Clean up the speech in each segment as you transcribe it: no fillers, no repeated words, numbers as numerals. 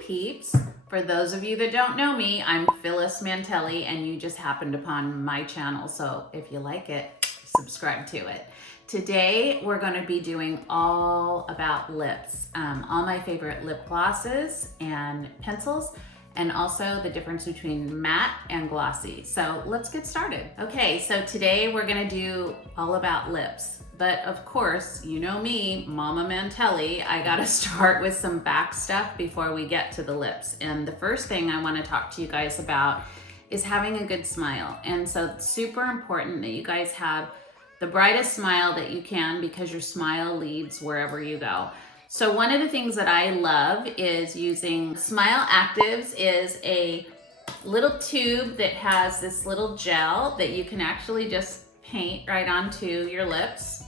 Peeps. For those of you that don't know me, I'm Phylis Mantelli, and you just happened upon my channel. So if you like it, subscribe to it. Today, we're gonna be doing all about lips. All my favorite lip glosses and pencils, and also the difference between matte and glossy. So let's get started. Okay, so today we're gonna do all about lips. But of course, you know me, Mama Mantelli, I gotta start with some back stuff before we get to the lips. And the first thing I wanna talk to you guys about is having a good smile. And so it's super important that you guys have the brightest smile that you can, because your smile leads wherever you go. So one of the things that I love is using Smile Actives is a little tube that has this little gel that you can actually just paint right onto your lips.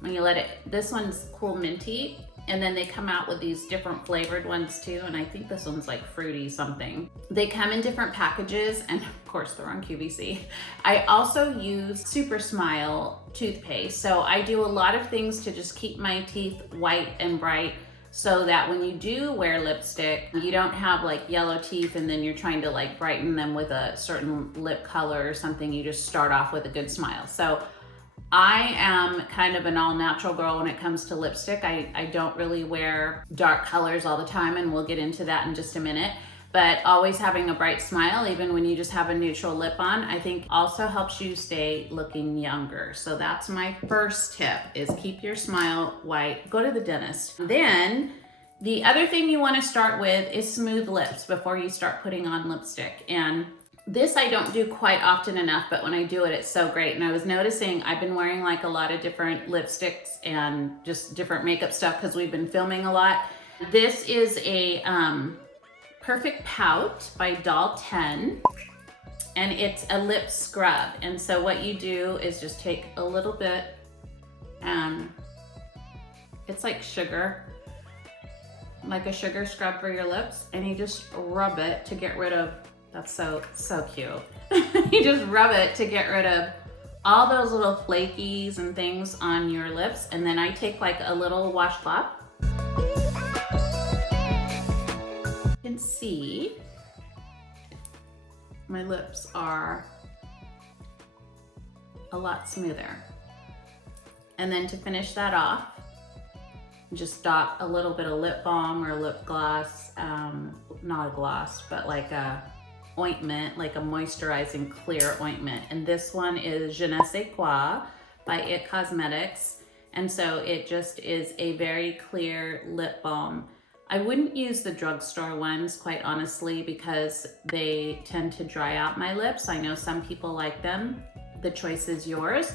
When you let it, this one's cool minty, and then they come out with these different flavored ones too, and I think this one's like fruity something. They come in different packages, and of course they're on QVC. I also use Super Smile toothpaste, so I do a lot of things to just keep my teeth white and bright, so that when you do wear lipstick, you don't have like yellow teeth and then you're trying to like brighten them with a certain lip color or something. You just start off with a good smile. So I am kind of an all-natural girl when it comes to lipstick. I don't really wear dark colors all the time, and we'll get into that in just a minute. But always having a bright smile, even when you just have a neutral lip on, I think also helps you stay looking younger. So that's my first tip, is keep your smile white. Go to the dentist. Then the other thing you want to start with is smooth lips before you start putting on lipstick. And this I don't do quite often enough, but when I do it, it's so great. And I was noticing I've been wearing like a lot of different lipsticks and just different makeup stuff because we've been filming a lot. This is a Perfect Pout by Doll 10, and it's a lip scrub. And so what you do is just take a little bit, it's like sugar, like a sugar scrub for your lips, and you just rub it to get rid of, that's so cute. You just rub it to get rid of all those little flakies and things on your lips. And then I take like a little washcloth. You can see my lips are a lot smoother. And then to finish that off, just dot a little bit of lip balm or lip gloss, not a gloss, but like a ointment, like a moisturizing clear ointment. And this one is Je ne sais quoi by It Cosmetics. And so it just is a very clear lip balm. I wouldn't use the drugstore ones, quite honestly, because they tend to dry out my lips. I know some people like them. The choice is yours.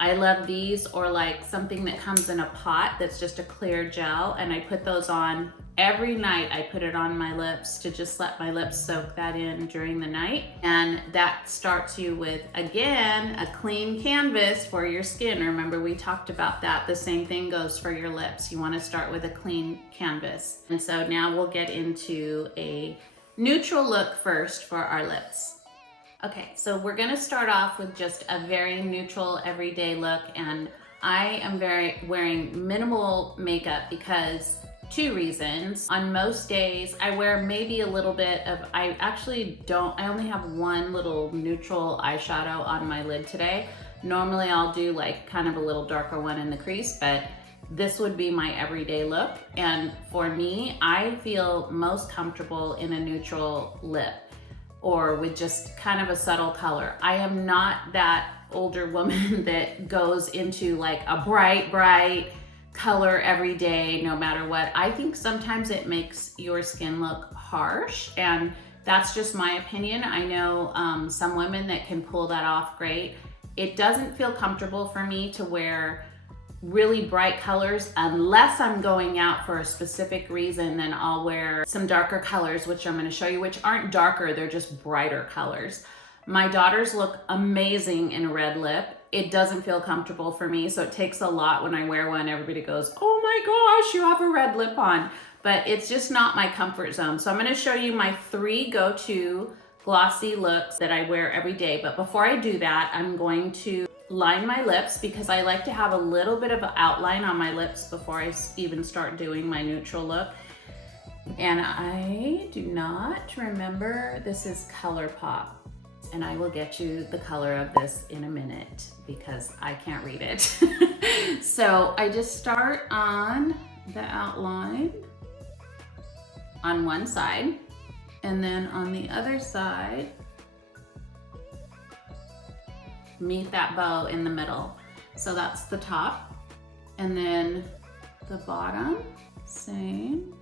I love these, or like something that comes in a pot that's just a clear gel, and I put those on every night. I put it on my lips to just let my lips soak that in during the night. And that starts you with, again, a clean canvas for your skin. Remember, we talked about that. The same thing goes for your lips. You want to start with a clean canvas. And so now we'll get into a neutral look first for our lips. Okay, so we're gonna start off with just a very neutral everyday look, and I am wearing minimal makeup because two reasons. On most days, I wear maybe a little bit of, I only have one little neutral eyeshadow on my lid today. Normally I'll do like kind of a little darker one in the crease, but this would be my everyday look. And for me, I feel most comfortable in a neutral lip, or with just kind of a subtle color. I am not that older woman that goes into like a bright color every day, no matter what. I think sometimes it makes your skin look harsh, and that's just my opinion. I know some women that can pull that off great. It doesn't feel comfortable for me to wear really bright colors unless I'm going out for a specific reason. Then I'll wear some darker colors, which I'm going to show you, which aren't darker, they're just brighter colors. My daughters look amazing in a red lip. It doesn't feel comfortable for me, so it takes a lot when I wear one. Everybody goes, oh my gosh, you have a red lip on. But it's just not my comfort zone. So I'm going to show you my 3 go-to glossy looks that I wear every day. But before I do that, I'm going to line my lips, because I like to have a little bit of an outline on my lips before I even start doing my neutral look. And I do not remember, this is ColourPop. And I will get you the color of this in a minute because I can't read it. So I just start on the outline on one side, and then on the other side, meet that bow in the middle. So that's the top, and then the bottom, same.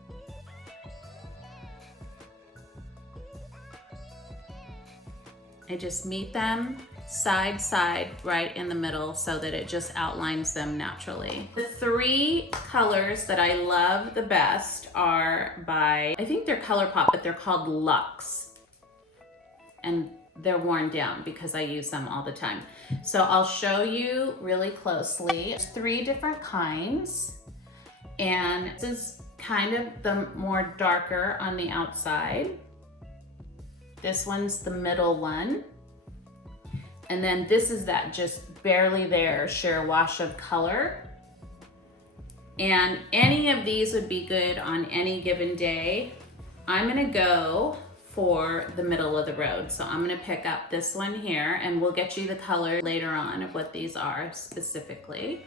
I just meet them side, side, right in the middle so that it just outlines them naturally. The three colors that I love the best are by, I think they're ColourPop, but they're called Luxe. And they're worn down because I use them all the time. So I'll show you really closely. There's three different kinds. And this is kind of the more darker on the outside. This one's the middle one. And then this is that just barely there sheer wash of color. And any of these would be good on any given day. I'm gonna go for the middle of the road. So I'm gonna pick up this one here, and we'll get you the color later on of what these are specifically.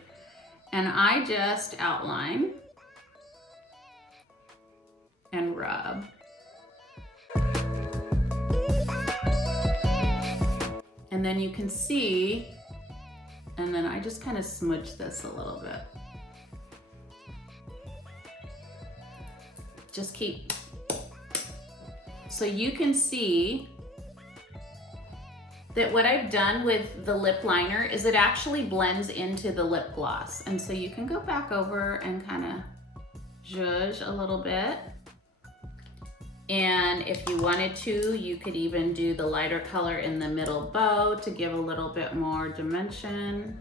And I just outline and rub. And then you can see, and then I just kind of smudge this a little bit. Just keep. So you can see that what I've done with the lip liner is it actually blends into the lip gloss. And so you can go back over and kind of zhuzh a little bit. And if you wanted to, you could even do the lighter color in the middle bow to give a little bit more dimension.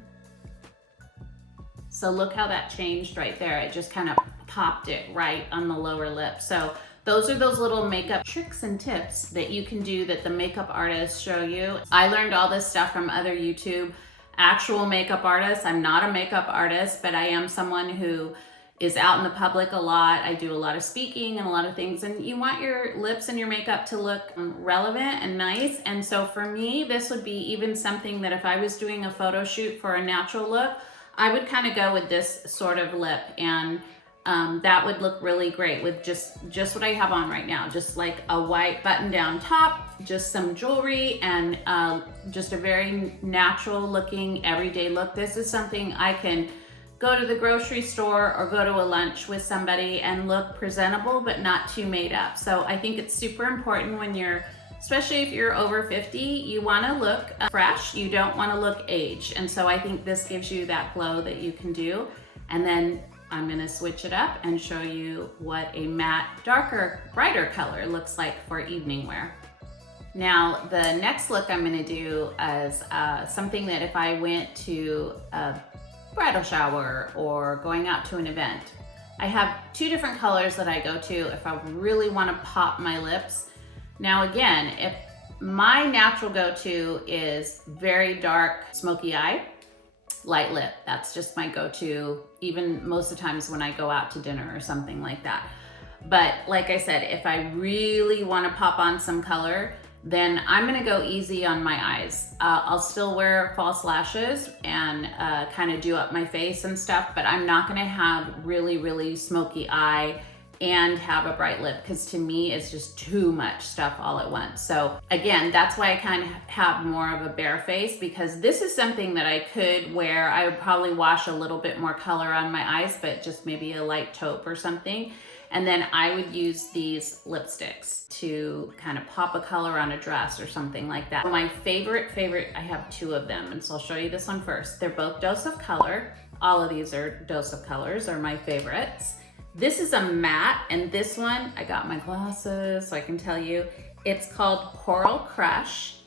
So look how that changed right there. It just kind of popped it right on the lower lip. So those are those little makeup tricks and tips that you can do that the makeup artists show you. I learned all this stuff from other YouTube actual makeup artists. I'm not a makeup artist, but I am someone who is out in the public a lot. I do a lot of speaking and a lot of things, and you want your lips and your makeup to look relevant and nice. And so for me, this would be even something that if I was doing a photo shoot for a natural look, I would kind of go with this sort of lip, and that would look really great with just what I have on right now. Just like a white button down top, just some jewelry, and just a very natural looking everyday look. This is something I can go to the grocery store or go to a lunch with somebody and look presentable, but not too made up. So I think it's super important when you're, especially if you're over 50, you wanna look fresh, you don't wanna look aged. And so I think this gives you that glow that you can do. And then I'm gonna switch it up and show you what a matte, darker, brighter color looks like for evening wear. Now, the next look I'm gonna do is something that if I went to a bridal shower or going out to an event. I have two different colors that I go to if I really want to pop my lips. Now again, if my natural go-to is very dark smoky eye, light lip, that's just my go-to, even most of the times when I go out to dinner or something like that. But like I said, if I really want to pop on some color, then I'm gonna go easy on my eyes. I'll still wear false lashes and kind of do up my face and stuff, but I'm not gonna have really, really smoky eye and have a bright lip, because to me, it's just too much stuff all at once. So again, that's why I kind of have more of a bare face, because this is something that I could wear. I would probably wash a little bit more color on my eyes, but just maybe a light taupe or something. And then I would use these lipsticks to kind of pop a color on a dress or something like that. My favorite, I have two of them, and so I'll show you this one first. They're both Dose of Color. All of these are Dose of Colors, are my favorites. This is a matte, and this one, I got my glasses so I can tell you, it's called Coral Crush.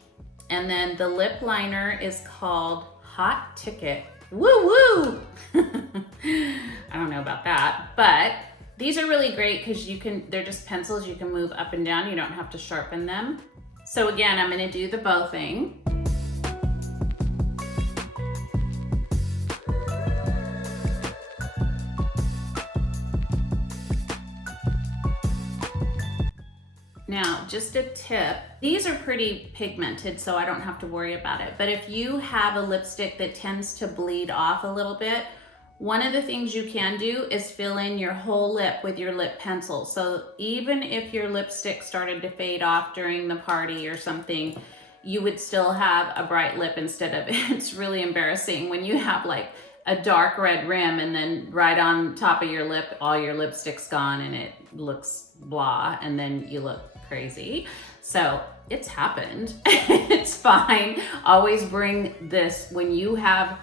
And then the lip liner is called Hot Ticket. Woo woo! I don't know about that, but these are really great because they're just pencils you can move up and down. You don't have to sharpen them. So again, I'm gonna do the bow thing. Now, just a tip, these are pretty pigmented, so I don't have to worry about it. But if you have a lipstick that tends to bleed off a little bit, one of the things you can do is fill in your whole lip with your lip pencil. So even if your lipstick started to fade off during the party or something, you would still have a bright lip instead of, it's really embarrassing when you have like a dark red rim and then right on top of your lip, all your lipstick's gone and it looks blah, and then you look crazy. So it's happened. It's fine. Always bring this when you have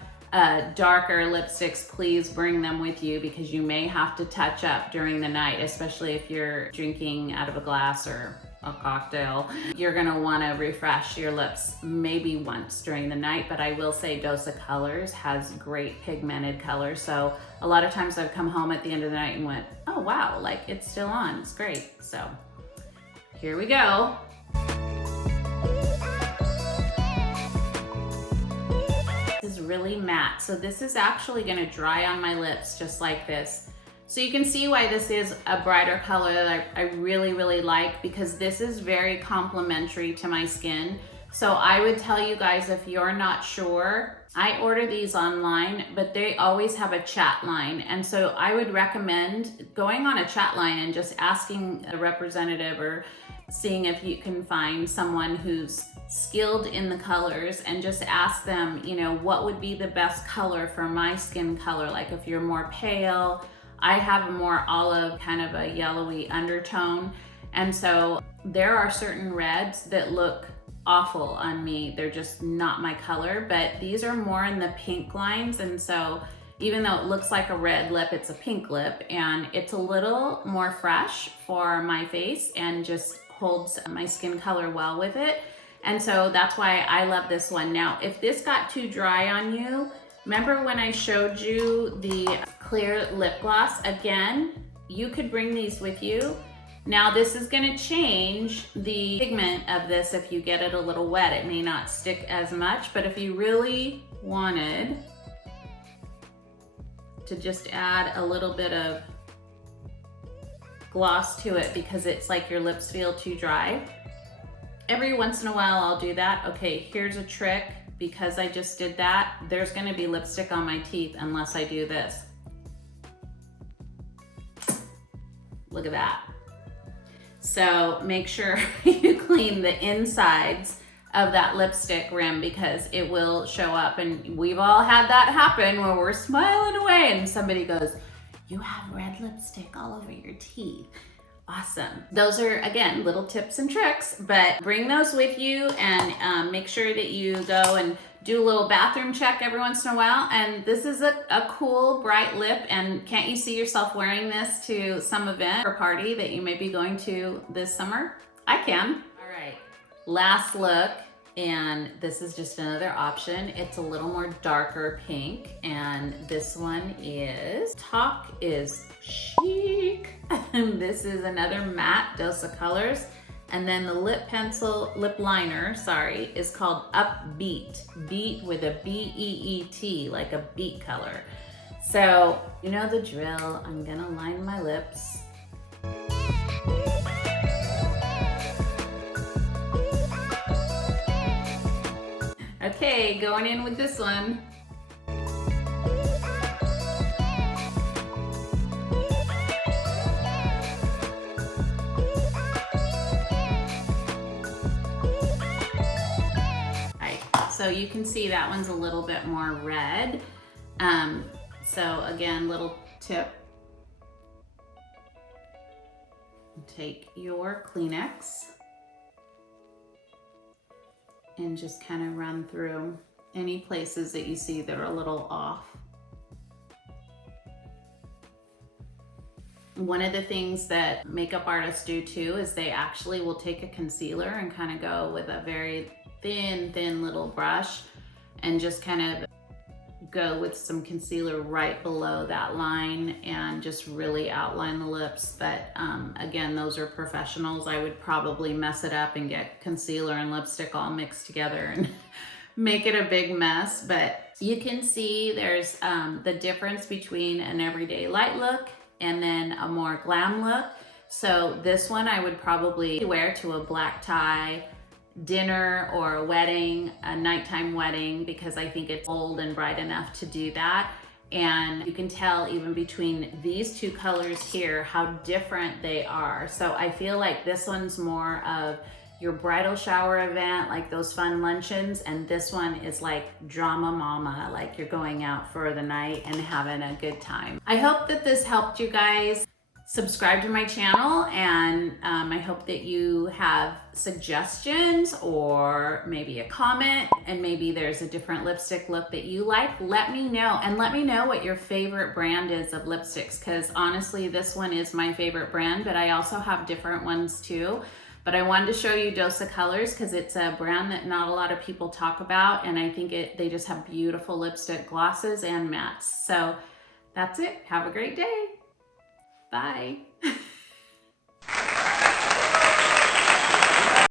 darker lipsticks. Please bring them with you because you may have to touch up during the night, especially if you're drinking out of a glass or a cocktail. You're gonna wanna refresh your lips maybe once during the night, but I will say Dose of Colors has great pigmented color. So a lot of times I've come home at the end of the night and went, oh wow, like it's still on, it's great. So here we go. This is really matte. So this is actually gonna dry on my lips just like this. So you can see why this is a brighter color that I really, really like, because this is very complementary to my skin. So I would tell you guys, if you're not sure, I order these online, but they always have a chat line. And so I would recommend going on a chat line and just asking a representative or seeing if you can find someone who's skilled in the colors and just ask them, you know, what would be the best color for my skin color? Like if you're more pale, I have a more olive, kind of a yellowy undertone. And so there are certain reds that look awful on me. They're just not my color, but these are more in the pink lines. And so even though it looks like a red lip, it's a pink lip, and it's a little more fresh for my face and just holds my skin color well with it. And so that's why I love this one. Now, if this got too dry on you, remember when I showed you the clear lip gloss? Again, you could bring these with you. Now this is gonna change the pigment of this if you get it a little wet. It may not stick as much, but if you really wanted to just add a little bit of gloss to it because it's like your lips feel too dry, every once in a while I'll do that. Okay, here's a trick. Because I just did that, there's gonna be lipstick on my teeth unless I do this. Look at that. So make sure you clean the insides of that lipstick rim because it will show up, and we've all had that happen where we're smiling away and somebody goes, you have red lipstick all over your teeth. Awesome. Those are, again, little tips and tricks, but bring those with you and make sure that you go and do a little bathroom check every once in a while. And this is a cool, bright lip. And can't you see yourself wearing this to some event or party that you may be going to this summer? I can. All right, last look. And this is just another option. It's a little more darker pink. And this one is, Talk is Chic. And this is another matte Dose of Colors. And then the lip liner, sorry, is called Upbeat. Beat with a B-E-E-T, like a beet color. So you know the drill. I'm gonna line my lips. Okay, going in with this one. Alright, so you can see that one's a little bit more red. So again, little tip. Take your Kleenex and just kind of run through any places that you see that are a little off. One of the things that makeup artists do too is they actually will take a concealer and kind of go with a very thin little brush and just kind of go with some concealer right below that line and just really outline the lips. But again, those are professionals. I would probably mess it up and get concealer and lipstick all mixed together and make it a big mess. But you can see there's the difference between an everyday light look and then a more glam look. So this one I would probably wear to a black tie dinner or a wedding, a nighttime wedding, because I think it's bold and bright enough to do that. And you can tell even between these two colors here how different they are. So I feel like this one's more of your bridal shower event, like those fun luncheons, and this one is like drama mama, like you're going out for the night and having a good time. I hope that this helped you guys. Subscribe to my channel, and I hope that you have suggestions or maybe a comment, and maybe there's a different lipstick look that you like. Let me know, and let me know what your favorite brand is of lipsticks, because honestly this one is my favorite brand, but I also have different ones too. But I wanted to show you Dose of Colors because it's a brand that not a lot of people talk about, and I think they just have beautiful lipstick glosses and mattes. So that's it. Have a great day. Bye.